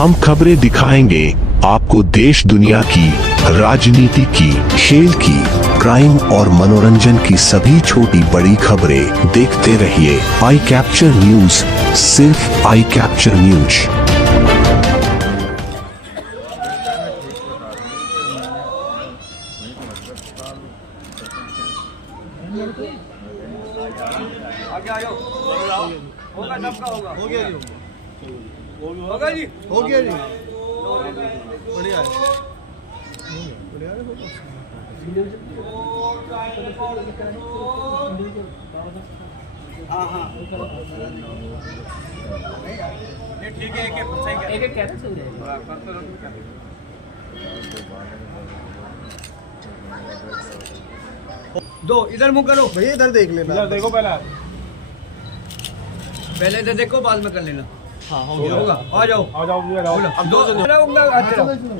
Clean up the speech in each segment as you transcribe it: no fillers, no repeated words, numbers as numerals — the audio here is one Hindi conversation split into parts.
हम खबरें दिखाएंगे आपको देश दुनिया की, राजनीति की, खेल की, क्राइम और मनोरंजन की सभी छोटी बड़ी खबरें। देखते रहिए आई कैप्चर न्यूज, सिर्फ आई कैप्चर न्यूज। होगा जी, हो गया जी, बढ़िया है, बढ़िया है। हाँ हाँ ये ठीक है, एक कैसे चल जाएगा। दो इधर मुंह करो भैया, इधर देख लेना, इधर देखो, पहले इधर देखो, बाद में कर लेना। हाँ हो होगा, आ जाओ अब दो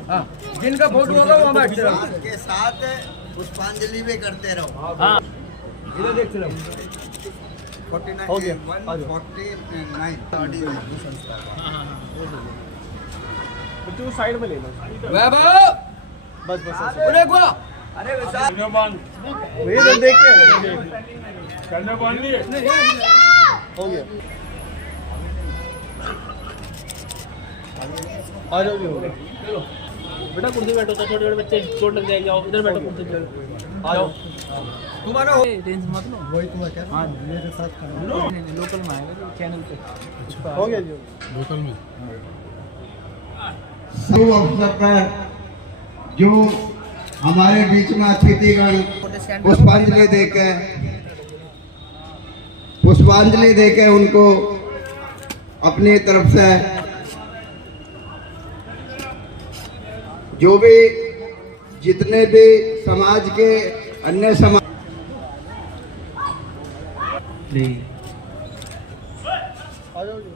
हाँ, जिनका फोटो होगा वो हमें अच्छे रहो के साथ पुष्पांजलि भी करते रहो। हाँ इधर देखते रहो। 49 हो गया, 149 तू साइड में ले लो, वैभव बस बस अरे को अरे विशाल भैया, इधर देख के करना बंद नहीं हो गया, आ जाओ जी, हो गया। बेटा कुर्सी बैठो, तो छोटे छोटे बच्चे चोट लग जाएगी। आओ इधर बैठो कुर्सी पे, आ जाओ। तुम्हारा टेंशन मत लो। वही तुम्हें क्या, हाँ मेरे साथ खड़ा नहीं, लोकल में आएगा चैनल पे। हो गया जी, लोकल में शुभ अवसर पर जो हमारे बीच में अतिथिगण पुष्पांजलि देके उनको अपनी तरफ से जो भी जितने भी समाज के अन्य समाज आ जाओ जी।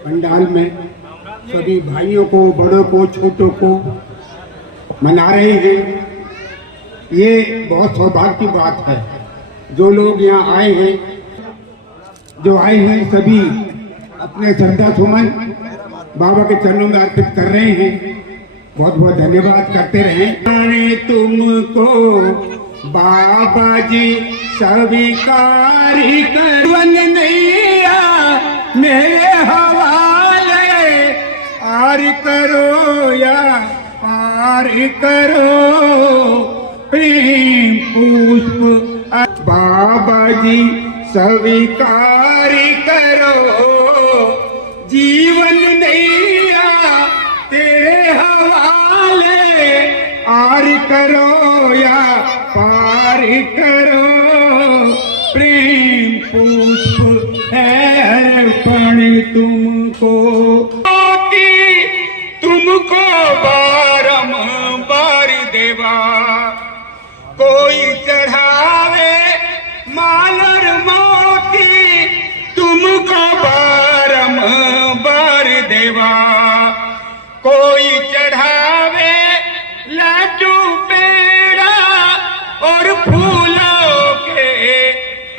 पंडाल में सभी भाइयों को, बड़ों को, छोटों को मना रहे हैं। ये बहुत सौभाग्य की बात है। जो लोग यहाँ आए हैं, जो आए हैं सभी अपने श्रद्धा सुमन बाबा के चरणों में अर्पित कर रहे हैं। बहुत बहुत धन्यवाद करते रहे। तुमको बाबा जी स्वीकार कर नैया मेरे हवाले, आर करो या पार करो प्रेम पुष्प बाबा जी स्वीकार करो, जीवन नैया तेरे हवाले, आर करो या पार करो प्रेम पुष्प है अर्पण तुमको, तुमको बारंबार देवा, कोई चढ़ावे मालर मोती, तुमको बारंबार देवा, कोई चढ़ावे लाडू पेड़ा और फूलों के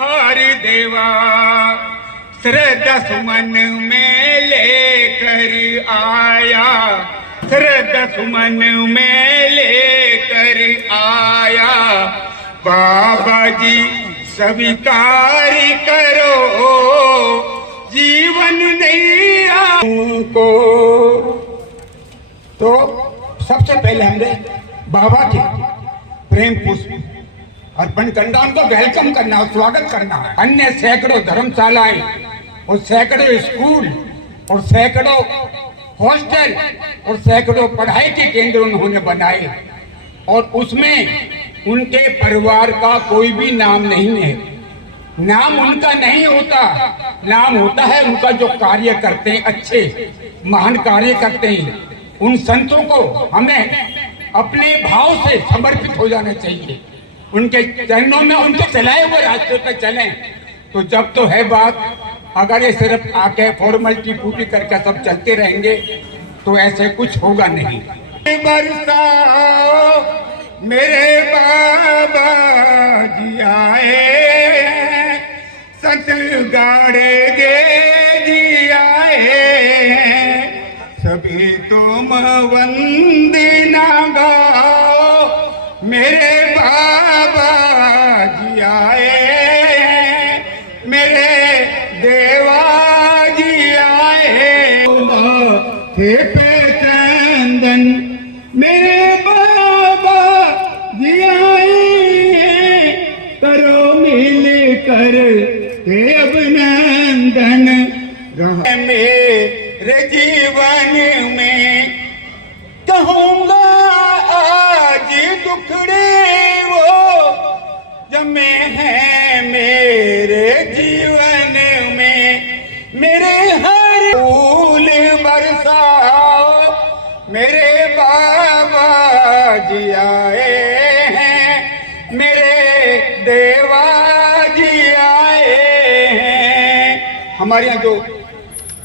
हार देवा, श्रद्धा सुमन में लेकर आया, श्रद्धा सुमन में लेकर आया, बाबा जी स्वीकार करो, जीवन नैया को। तो सबसे पहले हमने बाबा के प्रेम पुष्प अर्पण करना, उनको वेलकम करना, स्वागत करना है। अन्य सैकड़ों धर्मशालाएं और सैकड़ों स्कूल और सैकड़ों हॉस्टल और सैकड़ों पढ़ाई के केंद्र उन्होंने बनाए, और उसमें उनके परिवार का कोई भी नाम नहीं है। नाम उनका नहीं होता, नाम होता है उनका जो कार्य करते हैं, अच्छे महान कार्य करते हैं। उन संतों को हमें अपने भाव से समर्पित हो जाना चाहिए। उनके चरणों में, उनके चलाए हुए रास्ते पर चलें। तो जब तो है बात, अगर ये सिर्फ आके फॉर्मेलिटी पूरी करके सब चलते रहेंगे तो ऐसे कुछ होगा नहीं। बरसाओ मेरे बाबा जी आए, सत गाड़े गे जी आए, सभी तुम वंदना गाओ मेरे बाबा जी आए, मेरे देवा जी आए, माथे पे चंदन मेरे बाबा जी आए, करो मिल कर हे अभिनंदन। मेरे जीवन में कहूँगा आज दुखड़े वो जमे हैं मेरे जीवन में, मेरे हर फूल बरसाओ मेरे बाबा जी आए हैं, मेरे देवा जी आए हैं। हमारे यहाँ जो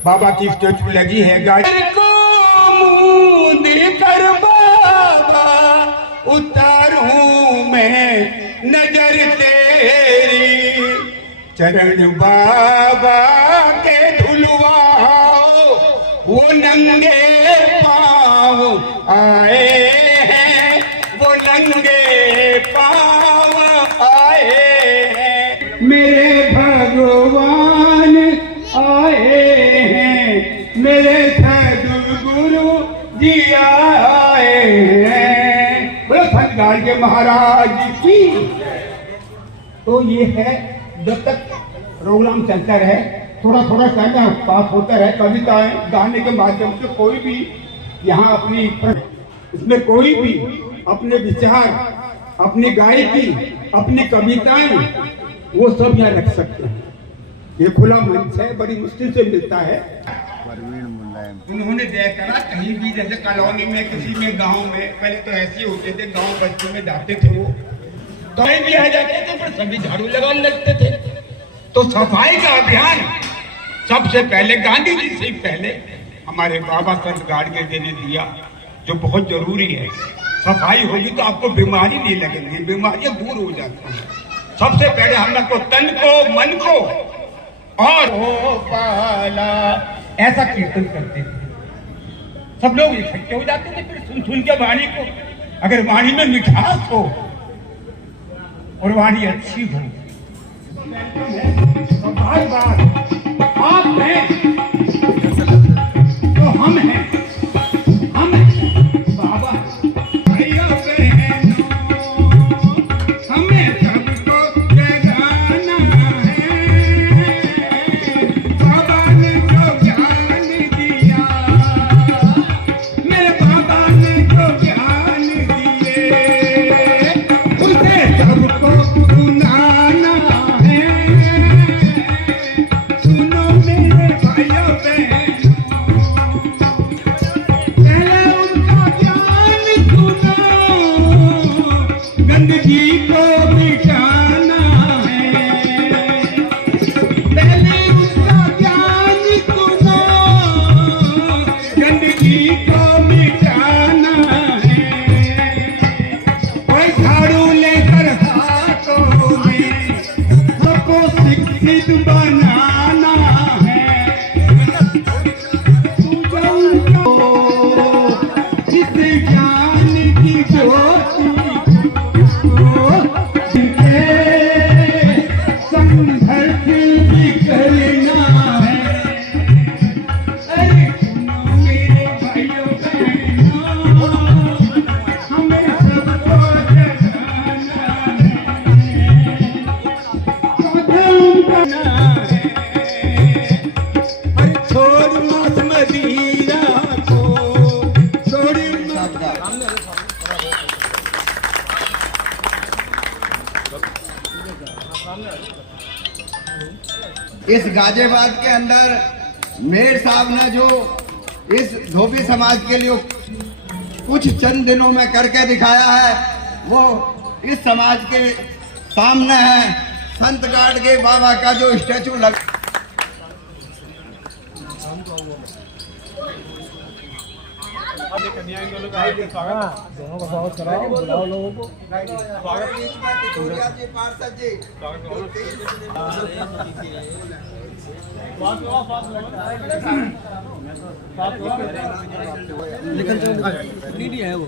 बाबा की स्टेचू लगी है, गाड़ी को मूंद कर बाबा उतारूं मैं नजर तेरी, चरण बाबा के धुलवाओ वो नंगे पाँव आए हैं, वो नंगे पाँव आए हैं, मेरे भगवान आए हैं, मेरे सद्गुरु जी आए हैं। बोलो संत गाड़गे महाराज की। तो ये है, जब तक प्रोग्राम चलता रहे, थोड़ा थोड़ा टाइम पास होता रहे, कविताएं गाने के माध्यम से कोई भी यहाँ अपनी, इसमें कोई भी अपने विचार, अपनी गायकी, अपनी कविताएं, वो सब यहाँ रख सकते हैं। ये खुला मंच है, बड़ी मुश्किल से मिलता है। उन्होंने देखा ना कहीं भी, जैसे कॉलोनी में, किसी में, गांव में, पहले तो ऐसे होते थे, गांव बस्ती में जाते थे वो, कहीं भी आ जाते थे पर सभी झाड़ू लगाने लगते थे। तो सफाई का अभियान सबसे पहले गांधी जी से पहले हमारे बाबा संत गाड़गे जी ने दिया, जो बहुत जरूरी है। सफाई होगी तो आपको बीमारी नहीं लगेगी, बीमारियां दूर हो जाती हैं। सबसे पहले हम लोग को तन को, मन को और हो पाला, ऐसा कीर्तन करते थे। सब लोग इकट्ठे हो जाते थे, फिर सुन सुन के वाणी को, अगर वाणी में मिठास हो और वाणी अच्छी हो तो बार बार आप हैं तो हम हैं, हम हैं बाबा भाइयों बहनों, हमें सबको जगाना है, बाबा ने जो ज्ञान दिया, मेरे बाबा ने जो ज्ञान दिए, उसे सबको सुनाना है। सुनो मेरे भाइयों बहनों, पहले उनका ज्ञान सुनो, गंदगी को मिटाना है। पहले उनका ज्ञान सुनो, गंदगी को मिटाना है। कोई झाड़ू लेकर हाथों में सबको शिक्षित बनाना है। इस ज्ञान की ज्योति को संघर्ष भी करना है। अरे सुनो मेरे भाइयों बहनों, हमें सबको जगाना है, कदम करना है। अरे छोड़ मत मदीना को, छोड़ मत। इस गाजियाबाद के अंदर मेयर साहब ने जो इस धोबी समाज के लिए कुछ चंद दिनों में करके दिखाया है, वो इस समाज के सामने है संत गाड़ के बाबा का जो स्टैचू लग दोनों का स्वागत कराओ, बुलाओ लोगों को। है वो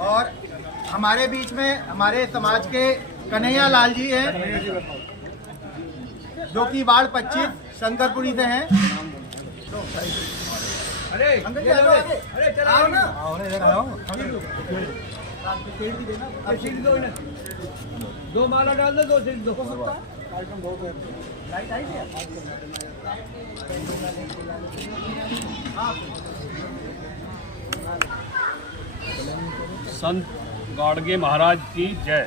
और हमारे बीच में हमारे समाज के कन्हैया लाल जी हैं, जो कि वार्ड 25 शंकरपुरी से हैं। अरे अंकल जी अरे चलाओ ना। सीट दो इन्हें, 2 माला डाल दो, 2 सीट दो। संत गाड़गे महाराज की जय।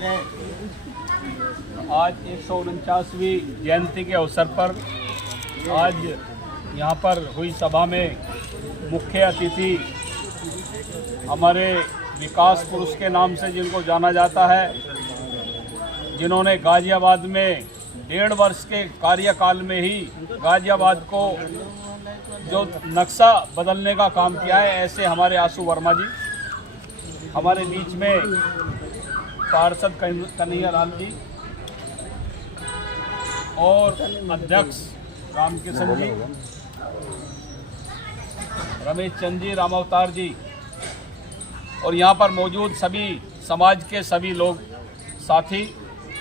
आज 149वीं जयंती के अवसर पर आज यहाँ पर हुई सभा में मुख्य अतिथि हमारे विकास पुरुष के नाम से जिनको जाना जाता है, जिन्होंने गाजियाबाद में 1.5 वर्ष के कार्यकाल में ही गाजियाबाद को जो नक्शा बदलने का काम किया है, ऐसे हमारे आशु वर्मा जी हमारे बीच में, पार्षद कन्हैया लाल जी और अध्यक्ष रामकिशन जी, रमेश चंद जी, रामावतार जी और यहाँ पर मौजूद सभी समाज के सभी लोग साथी,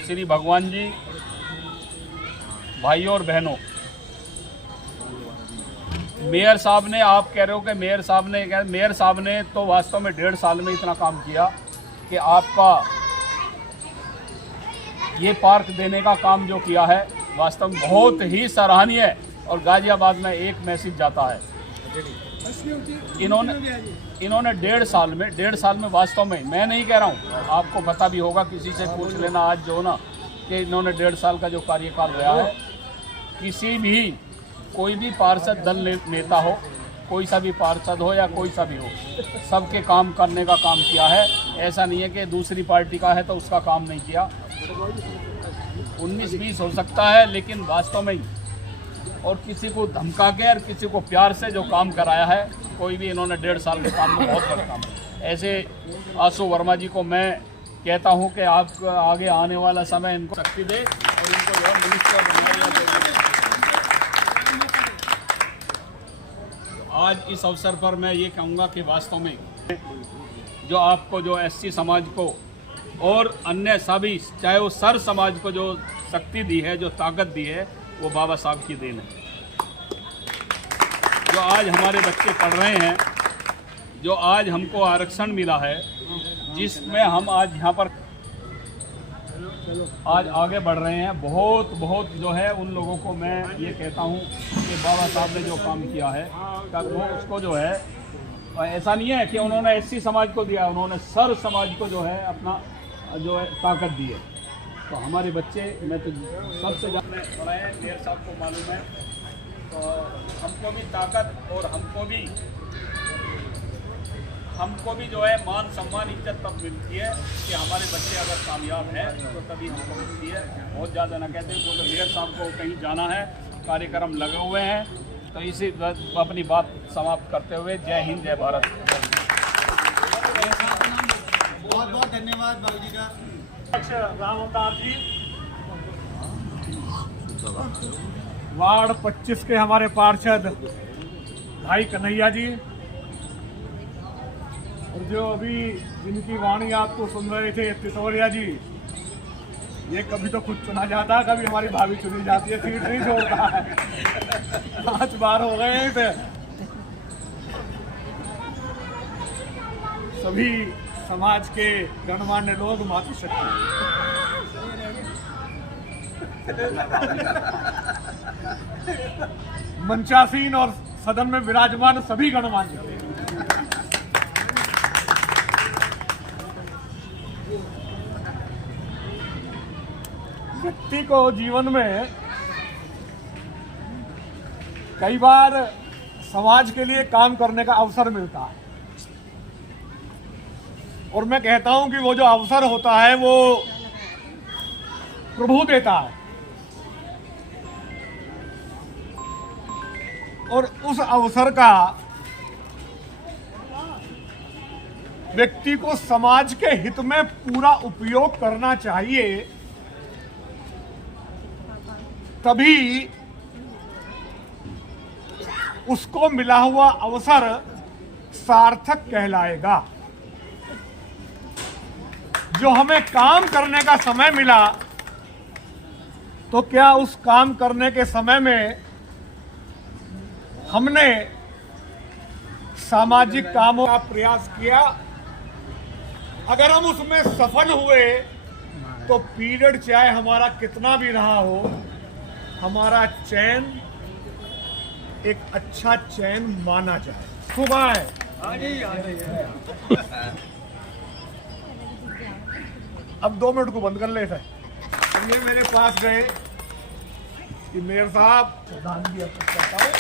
श्री भगवान जी, भाइयों और बहनों। मेयर साहब ने, आप कह रहे हो कि मेयर साहब ने तो वास्तव में 1.5 साल में इतना काम किया कि आपका ये पार्क देने का काम जो किया है वास्तव में बहुत ही सराहनीय है। और गाजियाबाद में एक मैसेज जाता है, इन्होंने 1.5 साल में वास्तव में, मैं नहीं कह रहा हूँ, आपको पता भी होगा, किसी से पूछ लेना आज जो ना, कि इन्होंने 1.5 साल का जो कार्यकाल रहा है, किसी भी कोई भी पार्षद दल नेता हो, कोई सा भी पार्षद हो या कोई सा भी हो, सबके काम करने का काम किया है। ऐसा नहीं है कि दूसरी पार्टी का है तो उसका काम नहीं किया। 19-20 हो सकता है, लेकिन वास्तव में ही, और किसी को धमका के और किसी को प्यार से जो काम कराया है, कोई भी इन्होंने 1.5 साल के काम में बहुत बड़ा काम है। ऐसे आशु वर्मा जी को मैं कहता हूं कि आप आगे आने वाला समय इनको शक्ति दे और इनको जो मिनिस्टर बनाया। आज इस अवसर पर मैं ये कहूँगा कि वास्तव में जो आपको जो एससी समाज को और अन्य सभी, चाहे वो सर समाज को जो शक्ति दी है, जो ताकत दी है, वो बाबा साहब की देन है। जो आज हमारे बच्चे पढ़ रहे हैं, जो आज हमको आरक्षण मिला है, जिसमें हम आज यहाँ पर आज आगे बढ़ रहे हैं, बहुत जो है उन लोगों को मैं ये कहता हूँ कि बाबा साहब ने जो काम किया है वो उसको जो है, ऐसा नहीं है कि उन्होंने एससी समाज को दिया, उन्होंने सर समाज को जो है अपना जो है ताकत दी है। तो हमारे बच्चे, मैं तो सबसे ज़्यादा पढ़ाए हैं, मेयर साहब को मालूम है, तो हमको भी ताकत और हमको भी जो है मान सम्मान इज्जत तब मिलती है कि हमारे बच्चे अगर कामयाब हैं तो तभी हमको मिलती है। बहुत ज़्यादा ना कहते हैं, क्योंकि मेयर साहब को कहीं जाना है, कार्यक्रम लगे हुए हैं। तो इसी अपनी बात समाप्त करते हुए जय हिंद, जय भारत। बहुत बहुत धन्यवाद बाबू जी का। रामावतार जी, वार्ड 25 के हमारे पार्षद भाई कन्हैया जी, और जो अभी जिनकी वाणी आपको सुन रहे थे तितौरिया जी, ये कभी तो खुद चुना जाता है, कभी हमारी भाभी चुनी जाती है, सीट नहीं छोड़ता है। 5 बार हो गए थे। सभी समाज के गणमान्य लोग, मातृशक्ति, मंचासीन और सदन में विराजमान सभी गणमान्य, व्यक्ति को जीवन में कई बार समाज के लिए काम करने का अवसर मिलता है, और मैं कहता हूं कि वो जो अवसर होता है वो प्रभु देता है, और उस अवसर का व्यक्ति को समाज के हित में पूरा उपयोग करना चाहिए, तभी उसको मिला हुआ अवसर सार्थक कहलाएगा। जो हमें काम करने का समय मिला, तो क्या उस काम करने के समय में हमने सामाजिक कामों का प्रयास किया? अगर हम उसमें सफल हुए तो पीरियड चाहे हमारा कितना भी रहा हो, हमारा चयन एक अच्छा चयन माना जाए। सुबह है, अब 2 मिनट को बंद कर लेते हैं। ये मेरे पास गए कि मेयर साहब श्रद्धांजलि अर्पित करता हूँ,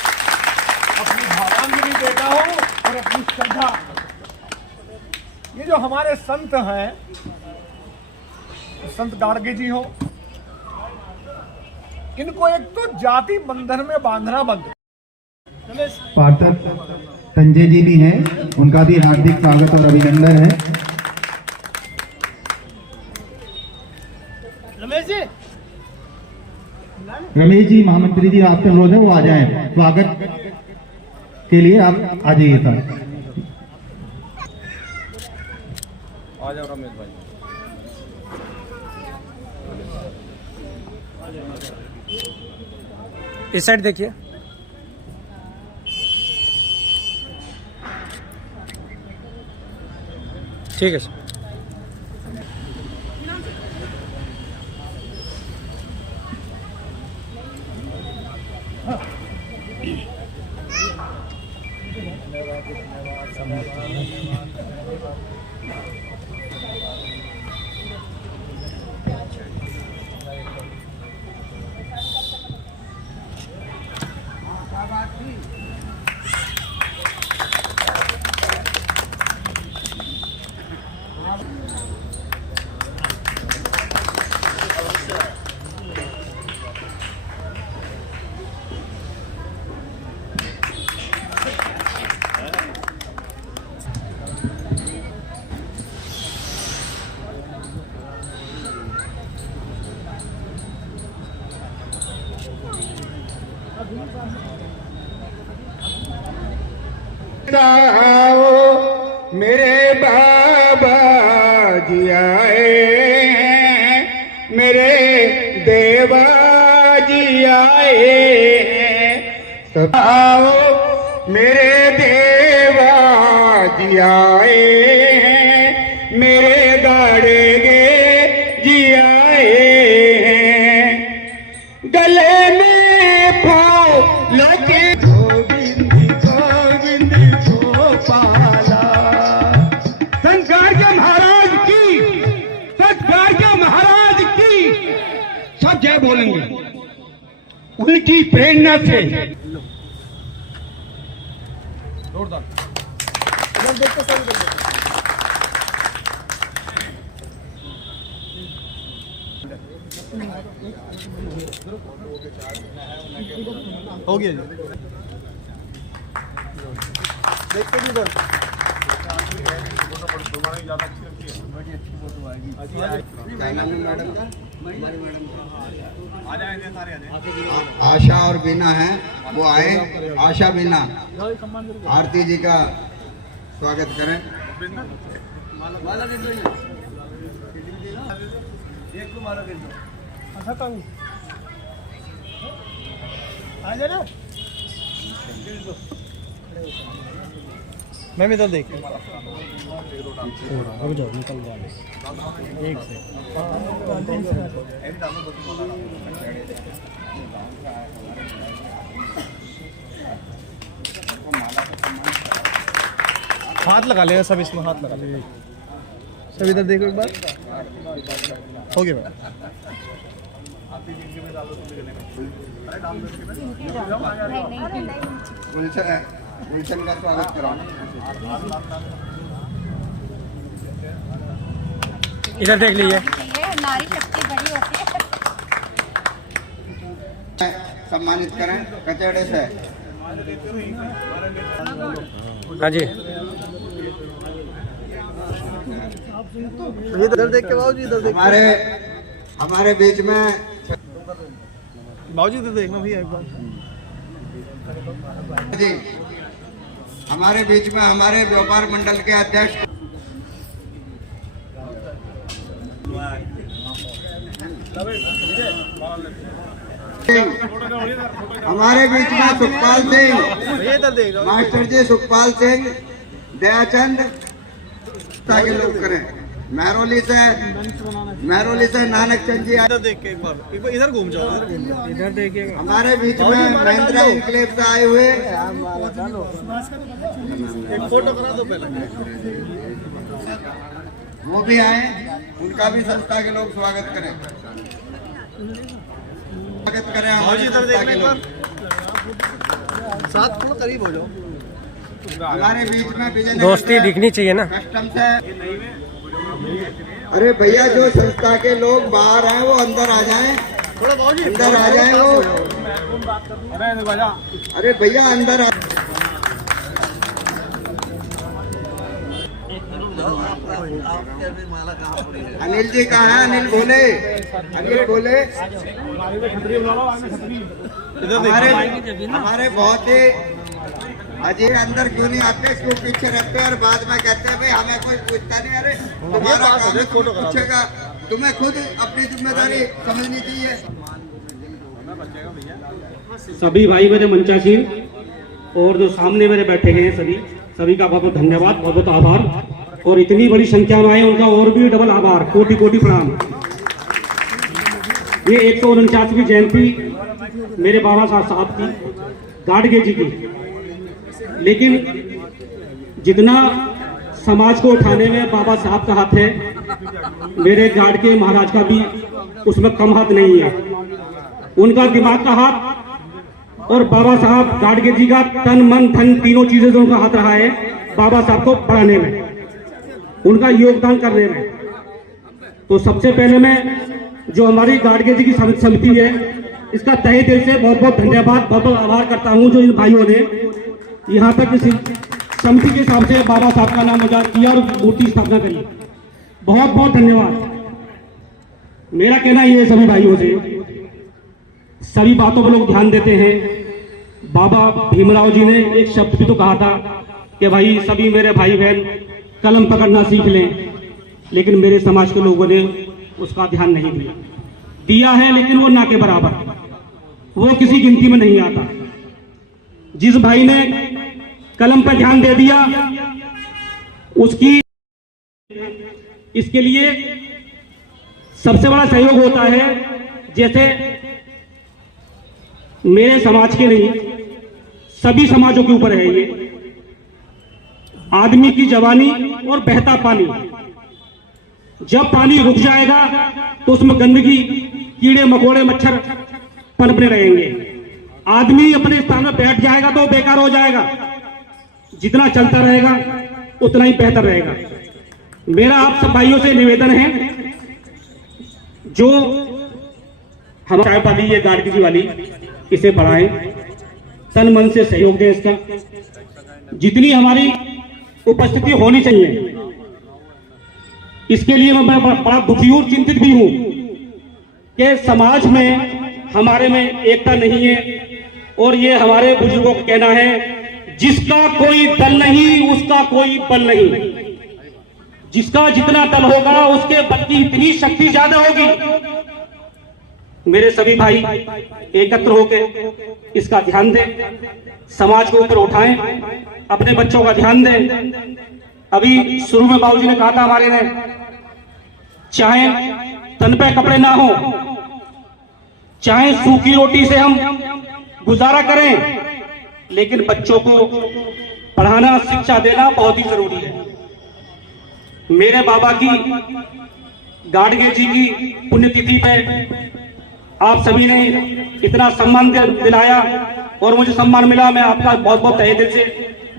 अपनी भावांजलि देता हूँ और अपनी श्रद्धा। ये जो हमारे संत हैं, संत गाड़गे जी हो, इनको एक तो जाति बंधन में बांधना बंद। पार्षद संजय जी भी हैं, उनका भी हार्दिक स्वागत और अभिनंदन है। रमेश जी, महामंत्री जी, आपसे अनुरोध है वो आ जाएं। स्वागत के लिए आप आ जाइए सर। आ जाओ रमेश भाई। इस साइड देखिए। ठीक है सर। मेरे बाबा जी आए हैं, मेरे देवा जी आए हैं, सब आओ मेरे देवा जी आए हैं, मेरे गाड़गे जी आए हैं, गले में फूल के गोविंद गोविंद गोपाला। संत गाड़गे महाराज की, संत गाड़गे महाराज की सब जय बोलेंगे। उनकी प्रेरणा से हो गया जी। देखते भी उधर। आशा और बीना है, वो आए। आशा बीना आरती जी का स्वागत करें। मैं इधर देख। हाथ लगा लेना सब, इसमें हाथ लगा लेना सब। इधर देखो एक बार। हो गया। गुलशन का स्वागत कराओ। इधर देख लीजिए। नारी शक्ति बड़ी होती है। सम्मानित करें कचेड़े से। हाँ जी। इधर देख के बाबूजी, इधर देख। हमारे बीच में बाबूजी इधर देखना भैया एक बार। जी हमारे बीच में हमारे व्यापार मंडल के अध्यक्ष हमारे बीच में सुखपाल सिंह, मास्टर जी सुखपाल सिंह, दयाचंद ताकि लोग करें। महरौली से नानक चंद जी। इधर देख के एक बार इधर घूम जाओ। इधर देखिए। हमारे बीच में महिंद्रा इनक्लेव से आए हुए एक फोटो करा दो पहले। वो भी आए, उनका भी संस्था के लोग स्वागत करें। स्वागत करें हमारी इधर संस्था के देखने लोग। साथ थोड़ा करीब हो जाओ। हमारे बीच में विजय दोस्ती दिखनी चाहिए ना। कस्टम से। अरे भैया जो संस्था के लोग बाहर हैं वो अंदर आ जाएं, थोड़ा बाबूजी अंदर आ जाएं वो। अरे भैया अंदर आ। अनिल जी कहाँ हैं? अनिल बोले। हमारे बहुत ही अजय अंदर क्यों नहीं आते, क्यों पीछे रहते हैं और बाद में कहते हैं भाई हमें कोई पूछता नहीं। अरे तुम्हारा काम है, तुम्हें पूछेगा, तुम्हें खुद अपनी जिम्मेदारी समझनी चाहिए। सभी भाई मेरे मंचासीन और जो सामने मेरे बैठे हैं सभी का बहुत बहुत धन्यवाद, बहुत बहुत आभार। और इतनी बड़ी संख्या में आए उनका और भी डबल आभार, कोटि कोटि प्रणाम। ये 149वीं जयंती मेरे बाबा साहब की, गाडगे जी की। लेकिन जितना समाज को उठाने में बाबा साहब का हाथ है, मेरे गाडगे महाराज का भी उसमें कम हाथ नहीं है। उनका दिमाग का हाथ और बाबा साहब गाडगे जी का तन मन धन तीनों चीजें से उनका हाथ रहा है बाबा साहब को पढ़ाने में, उनका योगदान करने में। तो सबसे पहले मैं जो हमारी गाडगे जी की समिति है, इसका तहे दिल से बहुत बहुत धन्यवाद, बहुत बहुत आभार करता हूं जो इन भाइयों ने यहाँ तक इस समिति के हिसाब से बाबा साहब का नाम उजागर किया और मूर्ति स्थापना करी। बहुत बहुत धन्यवाद। मेरा कहना ये है सभी भाइयों से, सभी बातों पर लोग ध्यान देते हैं। बाबा भीमराव जी ने एक शब्द भी तो कहा था कि भाई सभी मेरे भाई बहन कलम पकड़ना सीख लें, लेकिन मेरे समाज के लोगों ने उसका ध्यान नहीं दिया है, लेकिन वो ना के बराबर, वो किसी गिनती में नहीं आता। जिस भाई ने कलम पर ध्यान दे दिया उसकी, इसके लिए सबसे बड़ा सहयोग होता है। जैसे मेरे समाज के नहीं, सभी समाजों के ऊपर है ये। आदमी की जवानी और बहता पानी, जब पानी रुक जाएगा तो उसमें गंदगी, कीड़े मकोड़े, मच्छर पनपने रहेंगे। आदमी अपने स्थान में बैठ जाएगा तो बेकार हो जाएगा। जितना चलता रहेगा उतना ही बेहतर रहेगा। मेरा आप सब भाइयों से निवेदन है, जो हम चाय पाली ये गाडगे जी वाली, इसे बढ़ाएं, तन मन से सहयोग दें इसका। जितनी हमारी उपस्थिति होनी चाहिए, इसके लिए मैं बड़ा दुखी और चिंतित भी हूं कि समाज में हमारे में एकता नहीं है। और ये हमारे बुजुर्गों का कहना है, जिसका कोई दल नहीं उसका कोई बल नहीं। जिसका जितना दल होगा उसके बल की इतनी शक्ति ज्यादा होगी। मेरे सभी भाई एकत्र होकर इसका ध्यान दें, समाज के ऊपर उठाएं, अपने बच्चों का ध्यान दें। अभी शुरू में बाबूजी ने कहा था हमारे ने, चाहे तन पे कपड़े ना हो, चाहे सूखी रोटी से हम गुजारा करें, लेकिन बच्चों को पढ़ाना, शिक्षा देना बहुत ही जरूरी है। मेरे बाबा की, गाडगे जी की पुण्यतिथि पे आप सभी ने इतना सम्मान दिलाया और मुझे सम्मान मिला। मैं आपका बहुत बहुत तहे दिल से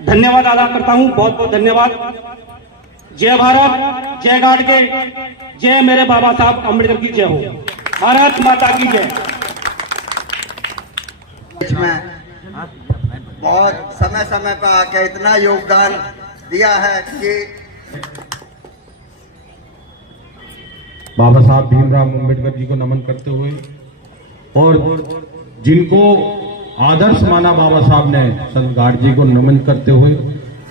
धन्यवाद अदा करता हूं। बहुत बहुत धन्यवाद। जय भारत, जय गाडगे, जय मेरे बाबा साहब अम्बेडकर की जय हो। भारत माता की जय। इसमें बहुत समय समय पर आके इतना योगदान दिया है कि बाबा साहब भीमराव अम्बेडकर जी को नमन करते हुए और जिनको आदर्श माना बाबा साहब ने संत गाडगे को नमन करते हुए,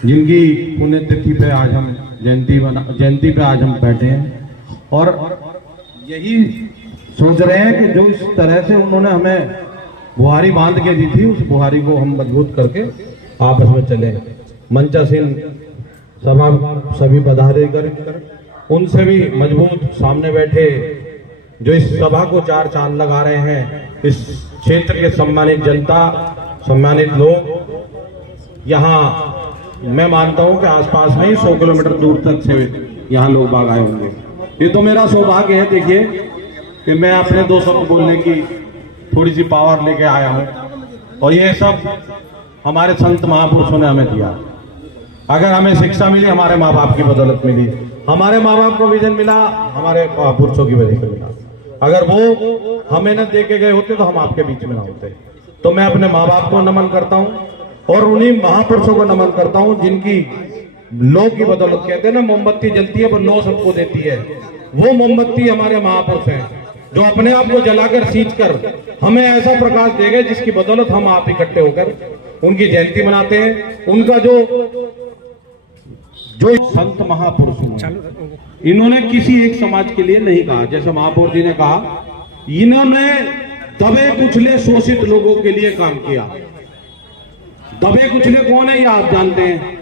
जिनकी पुण्यतिथि पे आज हम जयंती पे आज हम बैठे हैं और यही सोच रहे हैं कि जो इस तरह से उन्होंने हमें बुहारी बांध के दी थी, उस बुहारी को हम मजबूत करके आपस में चले। मंचासीन सभा सभी पदाधिकारी उनसे भी मजबूत सामने बैठे जो इस सभा को चार चांद लगा रहे हैं, इस क्षेत्र के सम्मानित जनता, सम्मानित लोग, यहाँ मैं मानता हूं कि आसपास में ही 100 किलोमीटर दूर तक से यहाँ लोग बाग आए होंगे। ये तो मेरा सौभाग्य है, देखिए कि मैं अपने 2 शब्द बोलने की थोड़ी सी पावर लेके आया हूं और ये सब हमारे संत महापुरुषों ने हमें दिया। अगर हमें शिक्षा मिली, हमारे माँ बाप की बदौलत मिली, हमारे माँ बाप को विजन मिला, हमारे महापुरुषों की वजह से मिला। अगर वो हमें न दे के गए होते तो हम आपके बीच में ना होते। तो मैं अपने माँ बाप को नमन करता हूं और उन्हीं महापुरुषों को नमन करता हूं जिनकी लौ की बदौलत, कहते हैं ना मोमबत्ती जलती है पर लौ सबको देती है, वो मोमबत्ती हमारे महापुरुष हैं जो अपने आप को जलाकर सींच कर हमें ऐसा प्रकाश दे गए जिसकी बदौलत हम आप इकट्ठे होकर उनकी जयंती मनाते हैं। उनका जो संत महापुरुष इन्होंने किसी एक समाज के लिए नहीं कहा, जैसे महापौर जी ने कहा, इन्होंने दबे कुचले शोषित लोगों के लिए काम किया। दबे कुचले कौन है ये आप जानते हैं।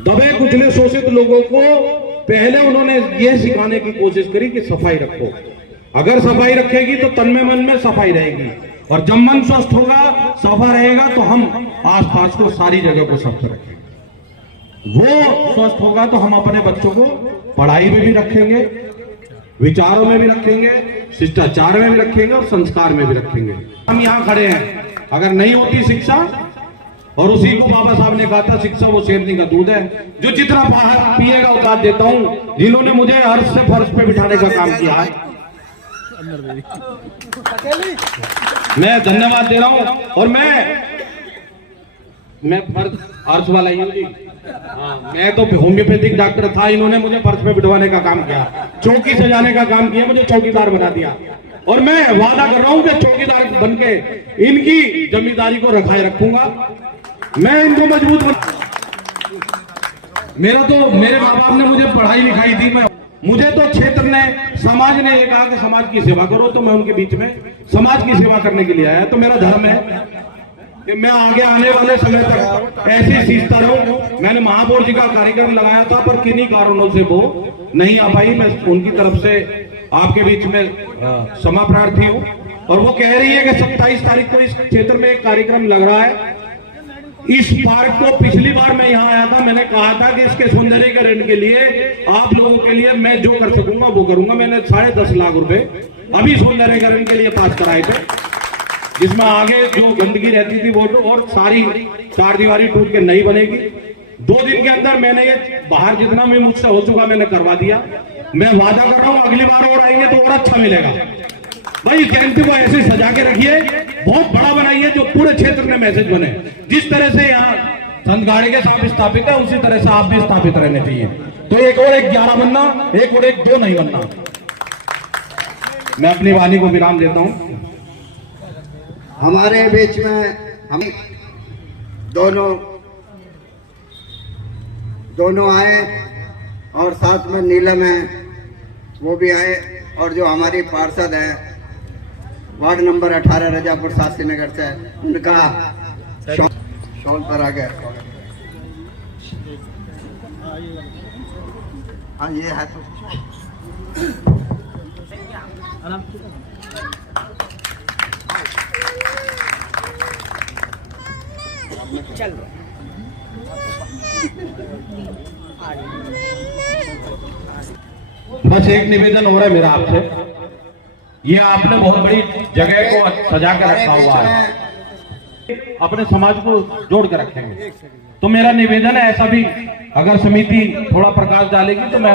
दबे कुचले शोषित लोगों को पहले उन्होंने ये सिखाने की कोशिश करी कि सफाई रखो। अगर सफाई रखेगी तो तन में मन में सफाई रहेगी और जब मन स्वस्थ होगा, सफा रहेगा, तो हम आसपास को सारी जगह को स्वच्छ रखेंगे। वो स्वस्थ होगा तो हम अपने बच्चों को पढ़ाई में भी रखेंगे, विचारों में भी रखेंगे, शिष्टाचार में भी रखेंगे और संस्कार में भी रखेंगे। हम यहाँ खड़े हैं, अगर नहीं होती शिक्षा, और उसी को बाबा साहब ने कहा था शिक्षा वो शेरनी का दूध है, जो जितना पिएगा उतार देता हूं। जिन्होंने मुझे अर्श से फर्श पे बिठाने का काम किया है, मैं धन्यवाद दे रहा हूं। और मैं फर्श अर्श वाला ही हूं जी। हाँ, मैं तो होम्योपैथिक डॉक्टर था, इन्होंने मुझे फर्श पे बिठवाने का काम किया, चौकी सजाने का काम किया, मुझे चौकीदार बना दिया। और मैं वादा कर रहा हूं कि चौकीदार बनके इनकी जिम्मेदारी को रखाए रखूंगा। मैं इनको मजबूत मेरे माँ बाप ने मुझे पढ़ाई लिखाई दी, मुझे तो क्षेत्र ने, समाज ने ये कहा कि समाज की सेवा करो, तो मैं उनके बीच में समाज की सेवा करने के लिए आया। तो मेरा धर्म है कि मैं आगे आने वाले समय तक ऐसे सीखता रहूं। मैंने महापौर जी का कार्यक्रम लगाया था, पर किन्हीं कारणों से वो नहीं आ पाई। मैं उनकी तरफ से आपके बीच में क्षमा प्रार्थी हूं। और वो कह रही है कि 27 तारीख को इस क्षेत्र में एक कार्यक्रम लग रहा है। इस पार्क को पिछली बार मैं यहाँ आया था, मैंने कहा था कि इसके सौंदर्यीकरण के लिए आप लोगों के लिए मैं जो कर सकूंगा वो करूंगा। मैंने 10.5 लाख रुपए अभी सौंदर्यीकरण के लिए पास कराए थे, जिसमें आगे जो गंदगी रहती थी वो और सारी चार दीवारी टूट के नई बनेगी। 2 दिन के अंदर मैंने ये बाहर जितना भी मुझसे हो चुका मैंने करवा दिया। मैं वादा कर रहा हूँ अगली बार और आएंगे तो और अच्छा मिलेगा। भाई जयंती को ऐसे सजा के रखिए, बहुत बड़ा बनाइए, जो पूरे क्षेत्र में मैसेज बने। जिस तरह से यहाँ संत गाडगे साहब स्थापित है, उसी तरह से आप भी स्थापित रहने चाहिए। तो एक और 11 बनना, एक और 2 नहीं बनना। मैं अपनी वाणी को विराम देता हूँ। हमारे बीच में हम दोनों आए और साथ में नीलम है, वो भी आए। और जो हमारी पार्षद है वार्ड नंबर 18 रजापुर शास्त्री नगर से, उनका शॉल पर आ गया। हाँ ये है तो चल बस एक निवेदन हो रहा है मेरा आपसे ये आपने बहुत बड़ी जगह को सजा कर रखा हुआ है, अपने समाज को जोड़ कर रखेंगे। तो मेरा निवेदन है, ऐसा भी अगर समिति थोड़ा प्रकाश डालेगी तो मैं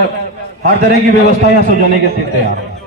हर तरह की व्यवस्था यहाँ सुझाने के लिए तैयार हूँ।